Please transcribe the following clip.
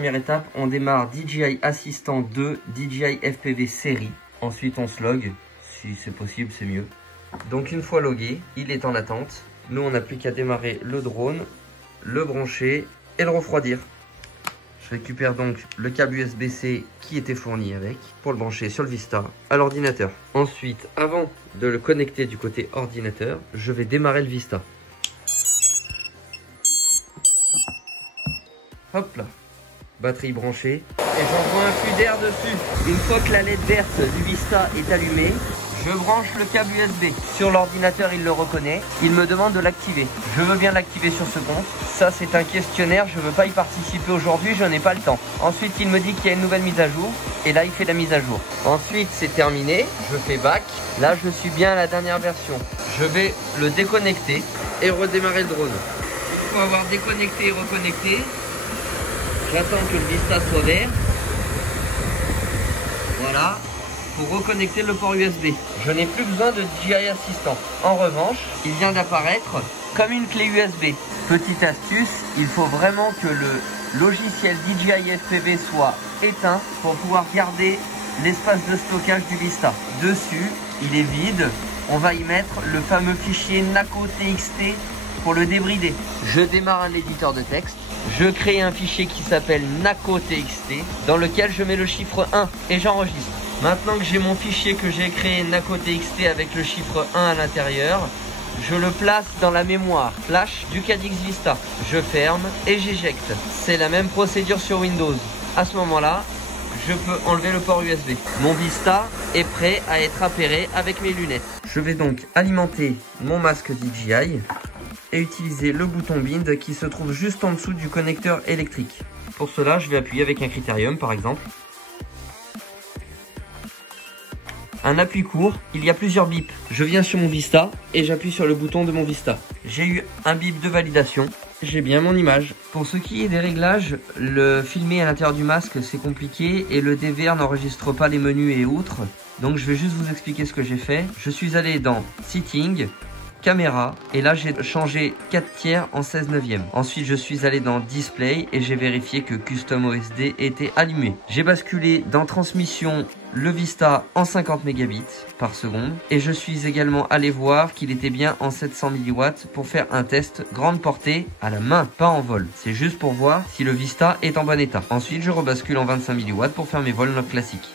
première étape, on démarre DJI Assistant 2 DJI FPV série. Ensuite on se log, si c'est possible c'est mieux. Donc une fois logué, il est en attente. Nous on n'a plus qu'à démarrer le drone, le brancher et le refroidir. Je récupère donc le câble USB-C qui était fourni avec pour le brancher sur le Vista à l'ordinateur. Ensuite, avant de le connecter du côté ordinateur, je vais démarrer le Vista. Hop là, batterie branchée et j'envoie un flux d'air dessus. Une fois que la LED verte du Vista est allumée, je branche le câble USB. Sur l'ordinateur, il le reconnaît. Il me demande de l'activer. Je veux bien l'activer sur ce compte. Ça, c'est un questionnaire. Je ne veux pas y participer aujourd'hui. Je n'ai pas le temps. Ensuite, il me dit qu'il y a une nouvelle mise à jour. Et là, il fait la mise à jour. Ensuite, c'est terminé. Je fais back. Là, je suis bien à la dernière version. Je vais le déconnecter et redémarrer le drone. Une fois avoir déconnecté et reconnecté, j'attends que le Vista soit vert. Voilà. Pour reconnecter le port USB. Je n'ai plus besoin de DJI Assistant. En revanche, il vient d'apparaître comme une clé USB. Petite astuce, il faut vraiment que le logiciel DJI FPV soit éteint pour pouvoir garder l'espace de stockage du Vista. Dessus, il est vide. On va y mettre le fameux fichier NACO.txt pour le débrider. Je démarre un éditeur de texte. Je crée un fichier qui s'appelle NACO.txt dans lequel je mets le chiffre 1 et j'enregistre. Maintenant que j'ai mon fichier que j'ai créé NACO.txt avec le chiffre 1 à l'intérieur, je le place dans la mémoire flash du Caddx Vista. Je ferme et j'éjecte. C'est la même procédure sur Windows. À ce moment-là, je peux enlever le port USB. Mon Vista est prêt à être appairé avec mes lunettes. Je vais donc alimenter mon masque DJI et utiliser le bouton bind qui se trouve juste en dessous du connecteur électrique. Pour cela, je vais appuyer avec un critérium par exemple. Un appui court, il y a plusieurs bips. Je viens sur mon Vista et j'appuie sur le bouton de mon Vista. J'ai eu un bip de validation. J'ai bien mon image. Pour ce qui est des réglages, le filmer à l'intérieur du masque c'est compliqué et le DVR n'enregistre pas les menus et autres. Donc je vais juste vous expliquer ce que j'ai fait. Je suis allé dans Setting, Caméra et là j'ai changé 4 tiers en 16/9. Ensuite je suis allé dans Display et j'ai vérifié que Custom OSD était allumé. J'ai basculé dans Transmission le Vista en 50 mégabits par seconde et je suis également allé voir qu'il était bien en 700 mW pour faire un test grande portée à la main, pas en vol. C'est juste pour voir si le Vista est en bon état. Ensuite je rebascule en 25 mW pour faire mes vols classiques.